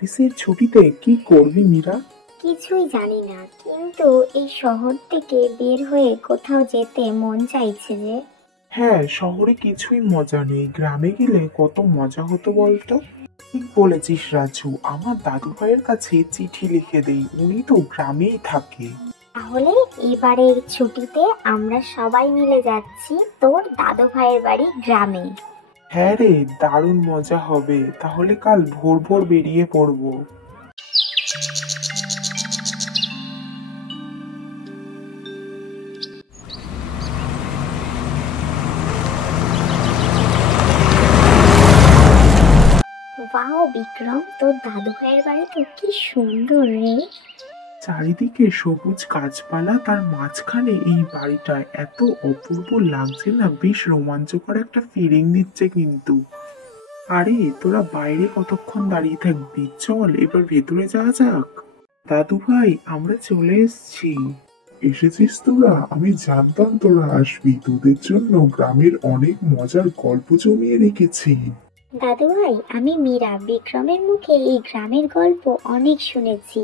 অফিসের ছুটিতে কি করবি মীরা? কিছুই জানি না, কিন্তু এই শহর থেকে বের হয়ে কোথাও যেতে মন চাইছে যে। হ্যাঁ, শহরে কিছুই মজা নেই, গ্রামে গেলে কত মজা হতো বলতো। ঠিক বলেছিস রাজু, আমার দাদু ভাইয়ের কাছে চিঠি লিখে দেই, উনি তো গ্রামেই থাকে। তাহলে এবারের ছুটিতে আমরা সবাই মিলে যাচ্ছি তোর দাদু ভাইয়ের বাড়ি গ্রামে। হ্যাঁ রে, দারুণ মজা হবে। তাহলে কাল ভোর ভোর বেরিয়ে পড়বো। ওয়াও বিক্রম, তোর দাদু ভাইয়ের বাড়ি তো কি সুন্দর রে। চারিদিকে সবুজ গাছপালা, তার মাঝখানে এই বাড়িটা এত অপূর্ব লাগছে না, বেশ রোমাঞ্চকর একটা ফিলিং দিচ্ছে কিন্তু। আরে তোরা বাইরে কতক্ষণ দাঁড়িয়ে থাকবি, চল এবার ভেতরে যাওয়া যাক। দাদু ভাই, আমরা চলে এসেছি। এসেছিস তোরা? আমি জানতাম তোরা আসবি, তোদের জন্য গ্রামের অনেক মজার গল্প জমিয়ে রেখেছি। দাদু ভাই, আমি মীরা। বিক্রমের মুখে এই গ্রামের গল্প অনেক শুনেছি।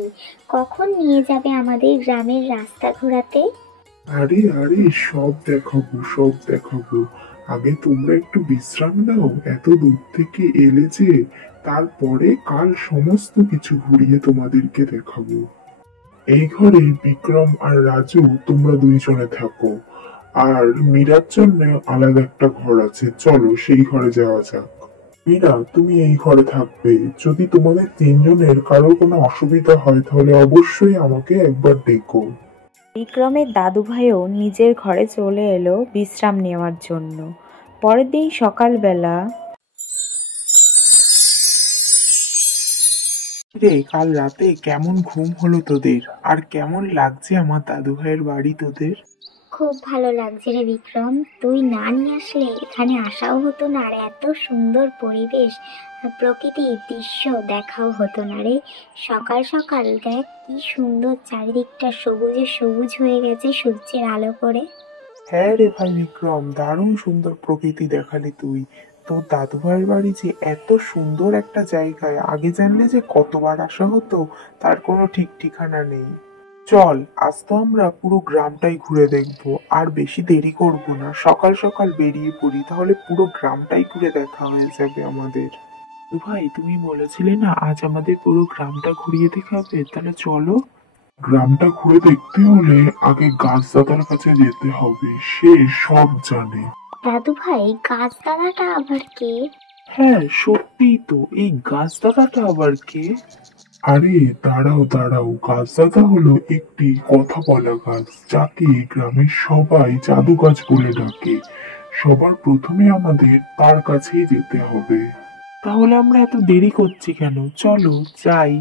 কখন নিয়ে যাবে আমাদের গ্রামের রাস্তা ঘোরাতে? আরে আরে, সব দেখাবো সব দেখাবো। আগে তোমরা একটু বিশ্রাম নাও, এত দূর থেকে এলে যে, তারপরে কাল সমস্ত কিছু ঘুরিয়ে তোমাদেরকে দেখাবো। এই ঘরে বিক্রম আর রাজু তোমরা দুইজনে থাকো, আর মীরার জন্য আলাদা একটা ঘর আছে, চলো সেই ঘরে যাওয়া যাক। মীরা, তুমি এই ঘরে থাকবে। যদি তোমাদের তিনজনের কারো কোনো অসুবিধা হয় তাহলে অবশ্যই আমাকে একবার ডেকো। বিক্রমের দাদু ভাইও নিজের ঘরে চলে এলো বিশ্রাম নেওয়ার জন্য। পরের দিন সকালবেলা রে, কাল রাতে কেমন ঘুম হলো তোদের? আর কেমন লাগছে আমার দাদু ভাইয়ের বাড়ি তোদের? খুব ভালো লাগছে রে বিক্রম। তুই না নিয়ে আসলে এখানে আসাও হতো না, আর এত সুন্দর পরিবেশ আর প্রকৃতির দৃশ্য দেখাও হতো না রে। সকাল সকাল দেখ কি সুন্দর, চারিদিকটা সবুজে সবুজ হয়ে গেছে সূর্যের আলো করে। হ্যাঁ রে ভাই বিক্রম, দারুণ সুন্দর প্রকৃতি দেখালি তুই। তোর দাদু ভাইয়ের বাড়ি যে এত সুন্দর একটা জায়গায়, আগে জানলে যে কতবার আসা হতো তার কোনো ঠিক ঠিকানা নেই। চল, আজ তো আমরা পুরো গ্রামটাই ঘুরে দেখবো, আর বেশি দেরি করব না, সকাল সকাল বেরিয়ে পড়ি, তাহলে পুরো গ্রামটাই ঘুরে দেখা হয়ে যাবে আমাদের। তো ভাই, তুমি বলেছিলে না আজ আমাদের পুরো গ্রামটা ঘুরিয়ে দেখাবে, তাহলে চলো। গ্রামটা ঘুরে দেখতে হলে আগে গাছদাদার কাছে যেতে হবে, সে সব জানে। দাদু ভাই, গাছ দাদাটা আবার কে? হ্যাঁ সত্যিই তো, এই গাছদাদাটা আবার কে? আরে দাঁড়াও দাঁড়াও, গাছদাদা হলো একটি কথা বলা গাছ, যাকে গ্রামের সবাই জাদু গাছ বলে ডাকে। সবার প্রথমে আমাদের তার কাছেই যেতে হবে। তাহলে আমরা এত দেরি করছি কেন, চলো যাই।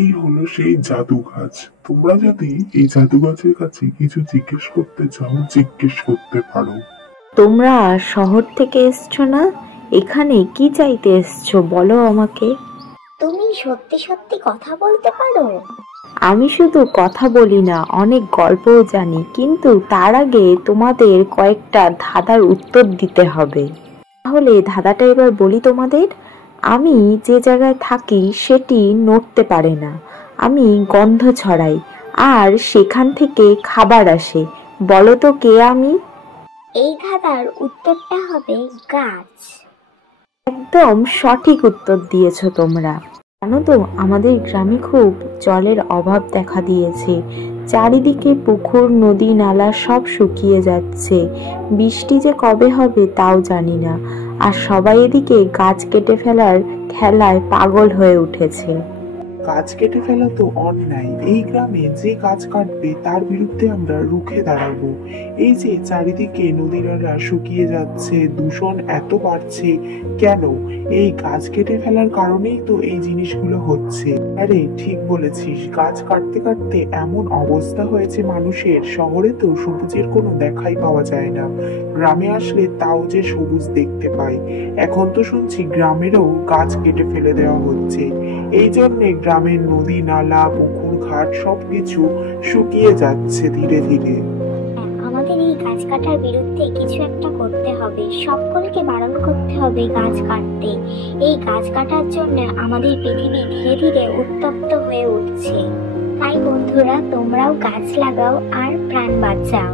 এই হলো সেই জাদু গাছ। তোমরা যদি এই জাদু গাছের কাছে কিছু জিজ্ঞেস করতে চাও, জিজ্ঞেস করতে পারো। তোমরা শহর থেকে এসছো না? এখানে কি চাইতে এসছো বলো আমাকে। তুমি সত্যি সত্যি কথা বলতে পারো? আমি শুধু কথা বলি না, অনেক গল্পও জানি, কিন্তু তার আগে তোমাদের কয়েকটা ধাঁধার উত্তর দিতে হবে। তাহলে ধাঁধাটা এবার বলি তোমাদের। আমি যে জায়গায় থাকি সেটি নড়তে পারে না, আমি গন্ধ ছড়াই, আর সেখান থেকে খাবার আসে। বলো তো কে আমি? এই ধাঁধার উত্তরটা হবে গাছ। একদম সঠিক উত্তর দিয়েছো তোমরা। জানো তো, আমাদের গ্রামে খুব জলের অভাব দেখা দিয়েছে। চারিদিকে পুকুর, নদী, নালা সব শুকিয়ে যাচ্ছে। বৃষ্টি যে কবে হবে তাও জানি না। আর সবাই এদিকে গাছ কেটে ফেলার খেলায় পাগল হয়ে উঠেছে। গাছ কেটে ফেলা তো অন্যায়। এই গ্রামে যে গাছ কাটবে তার বিরুদ্ধে আমরা রুখে দাঁড়াবো। এই যে চারিদিকে নদী নালা শুকিয়ে যাচ্ছে, দূষণ এত বাড়ছে, কেন? এই গাছ কেটে ফেলার কারণেই তো এই জিনিসগুলো হচ্ছে। আরে ঠিক বলেছিস, গাছ কাটতে কাটতে এমন অবস্থা হয়েছে মানুষের। শহরে তো সবুজের কোনো দেখাই পাওয়া যায় না, গ্রামে আসলে তাও যে সবুজ দেখতে পাই। এখন তো শুনছি গ্রামেরও গাছ কেটে ফেলে দেওয়া হচ্ছে। এই জন্যে গ্রামের নদী নালা পুকুর ঘাট সবকিছু শুকিয়ে যাচ্ছে ধীরে ধীরে। আমাদের এই গাছ কাটার বিরুদ্ধে কিছু একটা করতে হবে, সকলকে বারণ করতে হবে গাছ কাটতে। এই গাছ কাটার জন্য আমাদের পৃথিবী ধীরে ধীরে উত্তপ্ত হয়ে উঠছে। তাই বন্ধুরা, তোমরাও গাছ লাগাও আর প্রাণ বাঁচাও।